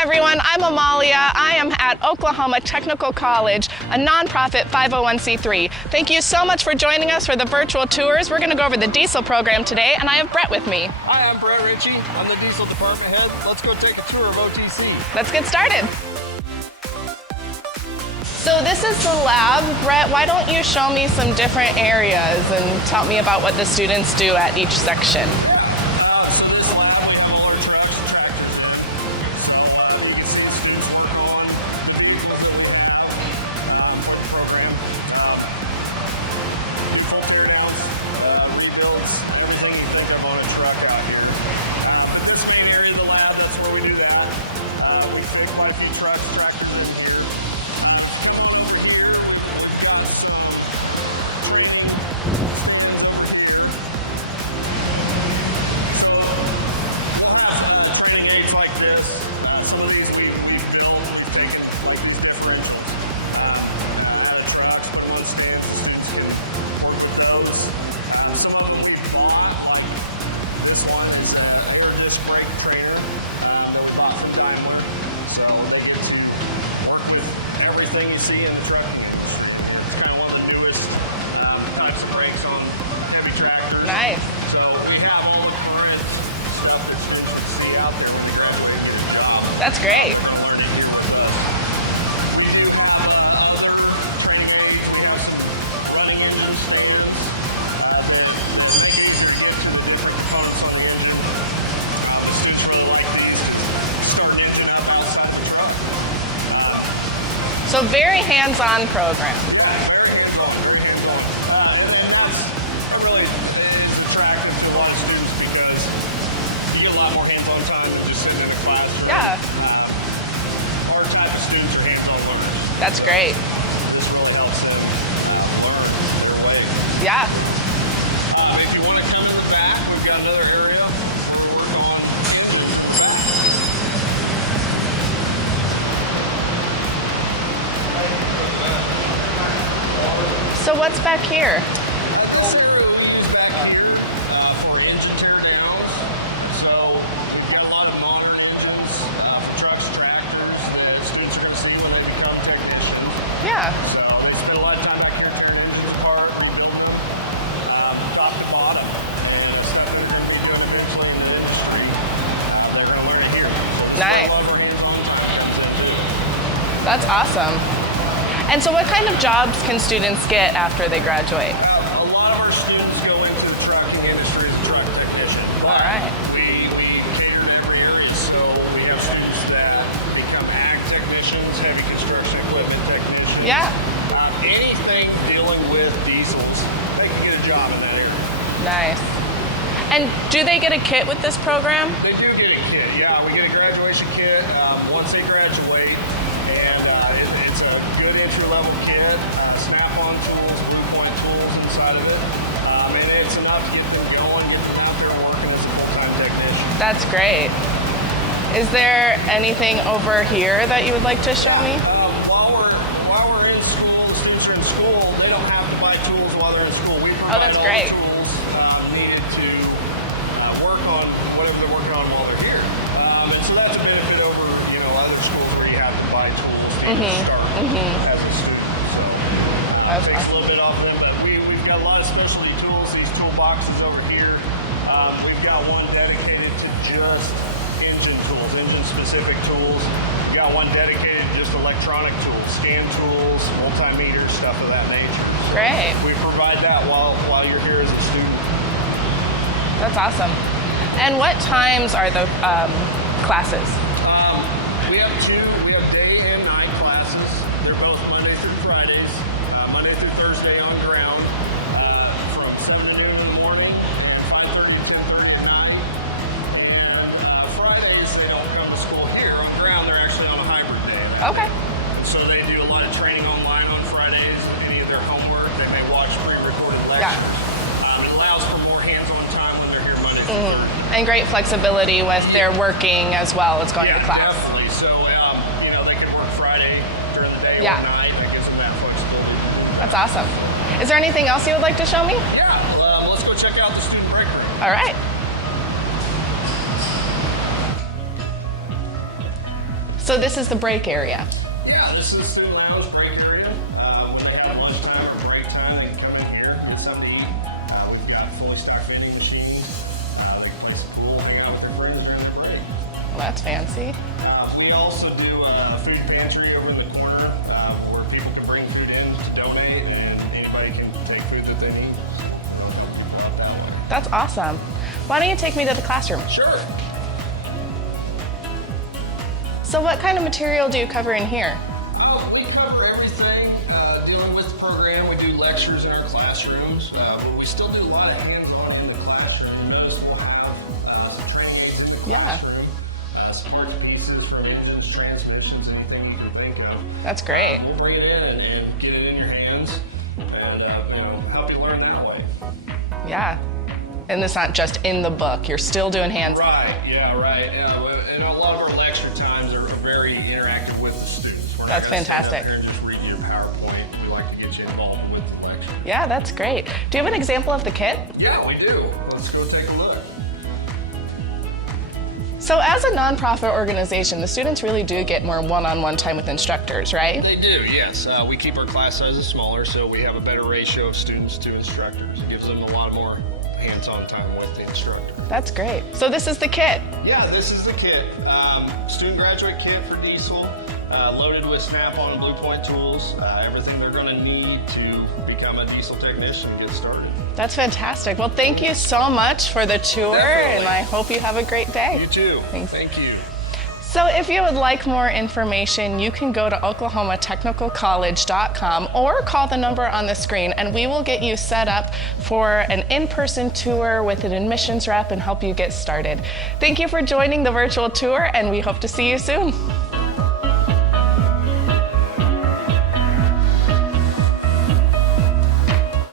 everyone, I'm Amalia. I am at Oklahoma Technical College, a nonprofit 501c3. Thank you so much for joining us for the virtual tours. We're going to go over the diesel program today, and I have Brett with me. Hi, I'm Brett Ritchie. I'm the diesel department head. Let's go take a tour of OTC. Let's get started. So this is the lab. Brett, why don't you show me some different areas and tell me about what the students do at each section? So this lab, we have all our trucks and tractors. You can see the students working on for the program. Full tear downs, rebuilds, everything you think of on a truck out here. But this main area of the lab, that's where we do that. We take quite a few trucks, tractors in here. Training aids like this, some of these we build, we've taken like these different trucks, one stands, students can work with those. Some of them we bought. This one is an air disc brake trainer that we bought from Daimler, so they get to work with everything you see in the truck. It's kind of one of the newest types of brakes on heavy tractors. Nice. So we have all the current stuff that students can see out there when they graduate and get a job. That's great. Learning here with us. We do have other training aids. We have some running engine stands that make it easier to get to the different components on the engine. The students really like these. Start an engine up outside the truck. So very hands-on program. Very hands-on, very hands-on. And that really is attractive to a lot of students because you get a lot more hands-on time than just sitting in a classroom. Yeah. Our type of students are hands-on learners. That's great. This really helps them learn their way. Yeah. If you want to come in the back, we've got another area where we work on engines. So what's back here? This area we use back here for engine tear downs. So we've got a lot of modern engines for trucks, tractors that students are going to see when they become technicians. Yeah. So they spend a lot of time back here tearing engines apart, rebuilding them, top to bottom. And the stuff that they're going to be doing eventually in the industry, they're going to learn it here. Nice. All of our hands-on time comes in. That's awesome. And so what kind of jobs can students get after they graduate? A lot of our students go into the trucking industry as a truck technician. All right. We cater to every area, so we have students that become ag technicians, heavy construction equipment technicians. Yeah. Anything dealing with diesels, they can get a job in that area. Nice. And do they get a kit with this program? They do get a kit, yeah. We get a graduation kit once they graduate, and it's a good entry-level kit, snap-on tools, blue-point tools inside of it, and it's enough to get them going, get them out there working as a full-time technician. That's great. Is there anything over here that you would like to show me? While we're in school, the students are in school, they don't have to buy tools while they're in school. We provide Oh, that's all great. the tools needed to work on whatever they're working on while they're here. And so that's a benefit over, other schools where you have to buy tools to start as a student. So it takes a little bit off them, but we've got a lot of specialty tools, these toolboxes over here. We've got one dedicated to just engine tools, engine-specific tools. We've got one dedicated to just electronic tools, scan tools, multimeters, stuff of that nature. Great. We provide that while you're here as a student. That's awesome. And what times are the classes? We have two. We have day and night classes. They're both Monday through Fridays. Monday through Thursday on ground from 7 to noon in the morning and 5:30 to 2:30 at night. And Friday, usually they don't come to school here. On ground, they're actually on a hybrid day. Okay. So they do a lot of training online on Fridays. Any of their homework, they may watch pre-recorded lectures. Yeah. It allows for more hands-on time when they're here Monday through Thursday. And great flexibility with their working as well as going to class. Definitely. So, they can work Friday during the day or Yeah. night. That gives them that flexibility. That's awesome. Is there anything else you would like to show me? Yeah, let's go check out the student break room. All right. So this is the break area. Yeah, this is the lounge break area. When they have lunchtime or break time, they can come in here, get something to eat. We've got fully stocked vending machines. They can play some pool, hang out with their friends during the break. Well, that's fancy. We also do a food pantry over in the corner where people can bring food in to donate, and anybody can take food that they need. That way. That's awesome. Why don't you take me to the classroom? Sure. So what kind of material do you cover in here? We cover everything dealing with the program. We do lectures in our classrooms, but we still do a lot of hands-on in the classroom. You notice we'll have some training aids in the classroom, some parts pieces from engines, transmissions, anything you can think of. That's great. We'll bring it in and get it in your hands and help you learn that way. Yeah. And it's not just in the book. You're still doing hands-on. Right, yeah, right. And a lot of our lecture times are very interactive with the students. We're That's not gonna fantastic. Sit up here and just read your PowerPoint. We like to get you involved with the lecture. Yeah, that's great. Do you have an example of the kit? Yeah, we do. Let's go take a look. So as a nonprofit organization, the students really do get more one-on-one time with instructors, right? They do, yes. We keep our class sizes smaller, so we have a better ratio of students to instructors. It gives them a lot more hands-on time with the instructor. That's great. So this is the kit. Yeah, this is the kit. Student graduate kit for diesel, loaded with Snap-on and Blue Point tools, everything they're going to need to become a diesel technician and get started. That's fantastic. Well, thank you so much for the tour, Definitely. and I hope you have a great day. You too. Thanks. Thank you. So if you would like more information, you can go to oklahomatechnicalcollege.com or call the number on the screen, and we will get you set up for an in-person tour with an admissions rep and help you get started. Thank you for joining the virtual tour, and we hope to see you soon.